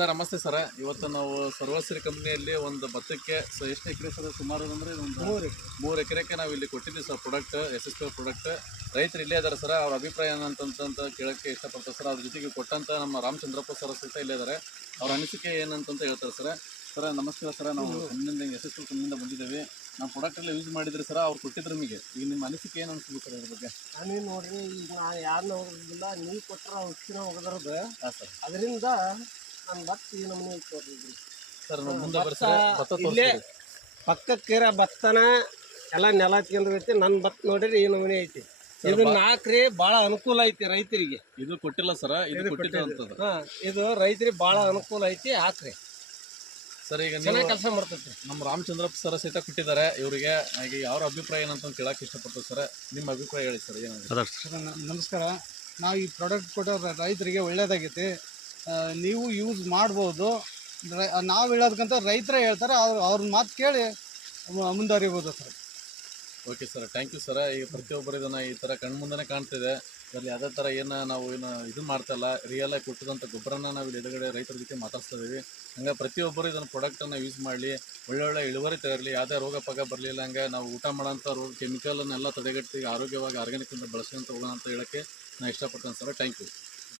Sir ನಮಸ್ತೆ sir. ಇವತ್ತು ನಾವು ಸರ್ವಶ್ರೀ ಕಂಪ್ನಿಯಲ್ಲಿ ಒಂದು ಭತ್ತಕ್ಕೆ ಎಷ್ಟು ಎಕರೆ ಸರ್ ಸುಮಾರು ಅಂದರೆ ಒಂದು 3 ಎಕರೆಗೆ ನಾವು ಇಲ್ಲಿ ಕೊಟ್ಟಿದ್ದೀವಿ ಸರ್ ಪ್ರಾಡಕ್ಟ್ SSP ಪ್ರಾಡಕ್ಟ್. ರೈತರು ಇಲ್ಲೇ ಇದ್ದಾರೆ ಸರ್. ಅವ್ರ ಅಭಿಪ್ರಾಯ ಏನಂತಂತ ಕೇಳೋಕ್ಕೆ ಇಷ್ಟಪಡ್ತಾರೆ ಸರ್. ಅದ್ರ ಜೊತೆಗೆ ಕೊಟ್ಟಂಥ ನಮ್ಮ ರಾಮಚಂದ್ರಪ್ಪ ಸರ್ ಸಹಿತ ಇಲ್ಲೇ ಇದ್ದಾರೆ. ಅವ್ರ ಅನಿಸಿಕೆ ಏನಂತ ಹೇಳ್ತಾರೆ ಸರ್. ಸರ್ ನಮಸ್ಕಾರ ಸರ್. ನಾವು ಕಂಪ್ನಿಯಿಂದ SSP ಕಂಪ್ನಿಯಿಂದ ಬಂದಿದ್ದೇವೆ. ನಾವು ಪ್ರಾಡಕ್ಟೆಲ್ಲ ಯೂಸ್ ಮಾಡಿದ್ರಿ ಸರ್. ಅವ್ರು ಕೊಟ್ಟಿದ್ರು ನಿಮಗೆ. ಈಗ ನಿಮ್ಮ ಅನಿಸಿಕೆ ಏನು ಅನಿಸ್ಬೋದು ಸರ್ ಅದ್ರ ಬಗ್ಗೆ? ನಾನೇನು ನೋಡ್ರಿ, ಈಗ ನಾನು ಯಾರನ್ನ ಹೋಗೋದಿಲ್ಲ, ನೀವು ಕೊಟ್ಟರೆ ಉಚ್ಚಿನ ಹೋಗೋದ್ರದ್ದು. ಹಾಂ ಸರ್. ಅದರಿಂದ ನಾನು ಭತ್ತ ಈ ನಮೂನೆ ತೋರಿದ್ರಿ ಸರ್. ಮುಂದೆ ಬರ್ರಿ ಸರ್. ಭತ್ತ ಇಲ್ಲೇ ಪಕ್ಕಕ್ಕಿರ ಭತ್ತನ ಎಲ್ಲ ನೆಲ ತಿಂದೈತಿ. ನನ್ನ ಭತ್ತ ನೋಡ್ರಿ ಈ ನಮೂನೆ ಐತಿ. ಇದು 4 ಭಾಳ ಅನುಕೂಲ ಐತಿ ರೈತರಿಗೆ. ಇದು ಕೊಟ್ಟಿಲ್ಲ ಸರ್, ಇದು ಕೊಟ್ಟಿದ್ದು. ಇದು ರೈತರಿಗೆ ಭಾಳ ಅನುಕೂಲ ಐತಿ. ಹಾಕ್ರಿ ಸರ್. ಈಗ ಚೆನ್ನಾಗಿ ಕೆಲಸ ಮಾಡ್ತೈತಿ. ನಮ್ಮ ರಾಮಚಂದ್ರಪ್ಪ ಸರ್ ಸಹಿತ ಕೊಟ್ಟಿದ್ದಾರೆ ಇವರಿಗೆ. ಹಾಗೆ ಅವ್ರ ಅಭಿಪ್ರಾಯ ಏನಂತ ಕೇಳಕ್ಕೆ ಇಷ್ಟಪಡ್ತೀವಿ ಸರ್. ನಿಮ್ಮ ಅಭಿಪ್ರಾಯ ಹೇಳಿ ಸರ್. ಏನು ನಮಸ್ಕಾರ. ನಾವು ಈ ಪ್ರಾಡಕ್ಟ್ ಕೊಟ್ಟೋ ರೈತರಿಗೆ ಒಳ್ಳೆಯದಾಗೈತಿ. ನೀವು ಯೂಸ್ ಮಾಡ್ಬೋದು. ನಾವು ಹೇಳೋದಕ್ಕಂತ ರೈತರೇ ಹೇಳ್ತಾರೆ. ಅವ್ರ ಮಾತು ಕೇಳಿ ಮುಂದುವರಿಬೋದು sir. Okay sir, thank you sir. ಈಗ ಪ್ರತಿಯೊಬ್ಬರು ಇದನ್ನು ಈ ಥರ ಕಣ್ಮುಂದೆ ಕಾಣ್ತಿದೆ. ಇದರಲ್ಲಿ ಯಾವುದೇ ಥರ ನಾವು ಇದು ಮಾಡ್ತಾಯಿಲ್ಲ. ರಿಯಲ್ ಆಗಿ ಕೊಟ್ಟಿದಂಥ ಗೊಬ್ಬರನ ನಾವು ಇಲ್ಲಿ ಎದುರುಗಡೆ ರೈತರ ಜೊತೆ ಮಾತಾಡ್ತಾ ಇದ್ದೀವಿ. ಹಂಗೆ ಪ್ರತಿಯೊಬ್ಬರು ಇದನ್ನು ಪ್ರಾಡಕ್ಟನ್ನು ಯೂಸ್ ಮಾಡಲಿ, ಒಳ್ಳೊಳ್ಳೆ ಇಳುವರಿ ತರಲಿ, ಯಾವುದೇ ರೋಗ ಪಗ ಬರಲಿಲ್ಲ. ಹಂಗೆ ನಾವು ಊಟ ಮಾಡೋಂಥ ಕೆಮಿಕಲನ್ನೆಲ್ಲ ತಡೆಗಟ್ಟಿ ಆರೋಗ್ಯವಾಗಿ ಆರ್ಗ್ಯಾನಿಕ್ ಅಂತ ಬಳಸ್ಕೊಂತ ಹೋಗೋಣ ಅಂತ ಹೇಳೋಕ್ಕೆ ನಾನು ಇಷ್ಟಪಡ್ತೇನೆ ಸರ್. Thank you.